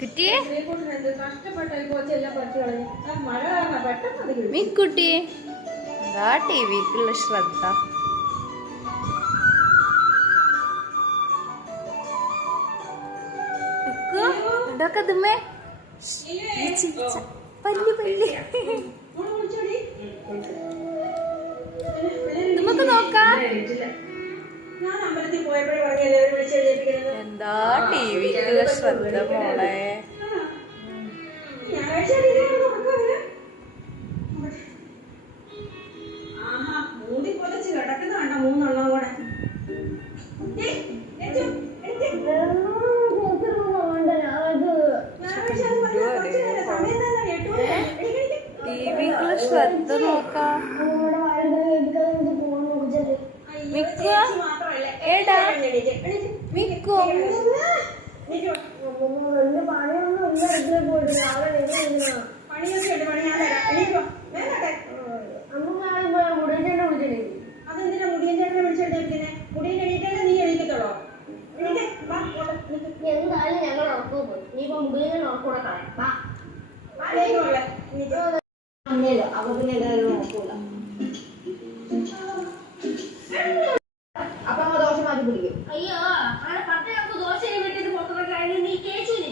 മിക്കുട്ടിയെ മിക്കുട്ടിയെ എന്താ ടിവിക്കുള്ള ശ്രദ്ധ. ഇതൊക്കെ ഇതുമേ പല്ല് പല്ല് നമുക്ക് നോക്കാം. എന്താ ടിവിക്കുള്ള ശ്രദ്ധ മോളെ. ടിവിക്കുള്ള ശ്രദ്ധ നോക്കാം. ഏടാ മിക്കോ എന്തായാലും ഞങ്ങൾ ഉറക്കു പോയി. നീ മുകളിൽ ഉറക്കൂടെ കളയാം. അപ്പൊ പിന്നെ എന്തായാലും നോക്കൂല. അപ്പൊ അമ്മ ദോശ മാറ്റി പിടിക്കും. അയ്യോ അങ്ങനെ പത്ത് നമുക്ക് ദോശ വീട്ടിൽ പുറത്തുപോയി നീ കേച്ചില്ലേ.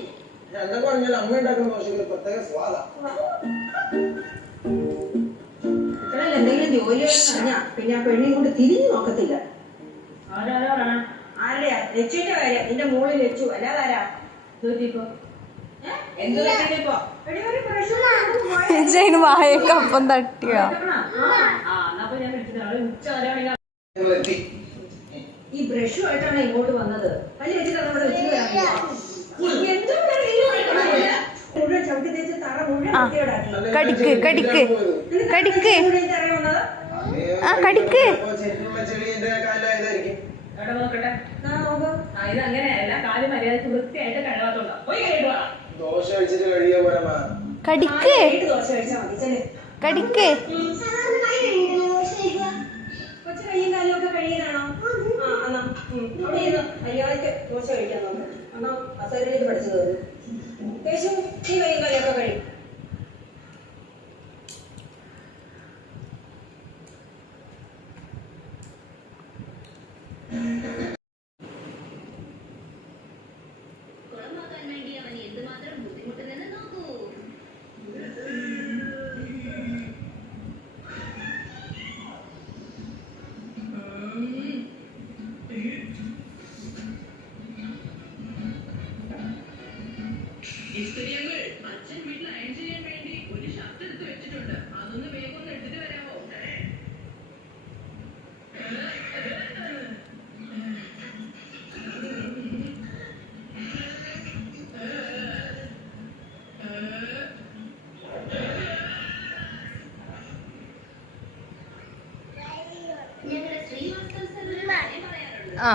എന്തൊക്കെ പറഞ്ഞാൽ അമ്മ ഉണ്ടാക്കുന്ന ദോശയ്ക്ക് പ്രത്യേക സ്വാദാ. എന്തെങ്കിലും ജോലി അറിഞ്ഞാ പിന്നെ ആ പെണ്ണി കൊണ്ട് തിരിഞ്ഞു നോക്കത്തില്ല. ആരുടെയാ? ലക്ഷ്മിന്റെ കാര്യം. നിന്റെ മോളിൽ വെച്ചു അല്ലാതാരാ? ജയിന് വായൊക്കെ അപ്പം തട്ടിയാ. ഈ ബ്രഷുമായിട്ടാണ് ഇങ്ങോട്ട് വന്നത്. പല്ല് വെച്ചിട്ട് നമ്മുടെ വെച്ചിട്ട് കടിക്ക് കടിക്ക് കടിക്ക് ആ കടിക്ക്. കടിക്ക് കടിക്ക്. കൊച്ചു കയ്യും കാലും ഒക്കെ കഴിയാനാണോ? മര്യാദയ്ക്ക് ദോശ കഴിക്കാൻ നോക്കാം. എന്നാ അസരിലേക്ക് പഠിച്ചത് കേശു, നീ കയ്യും കാലും ഒക്കെ കഴിയും. അച്ഛൻ വീട്ടിൽ അയൺ ചെയ്യാൻ വേണ്ടി ഒരു ഷർട്ട് എടുത്ത് വെച്ചിട്ടുണ്ട്. അതൊന്ന് വേഗം ഒന്ന് എടുത്തിട്ട് വരാമോ? ആ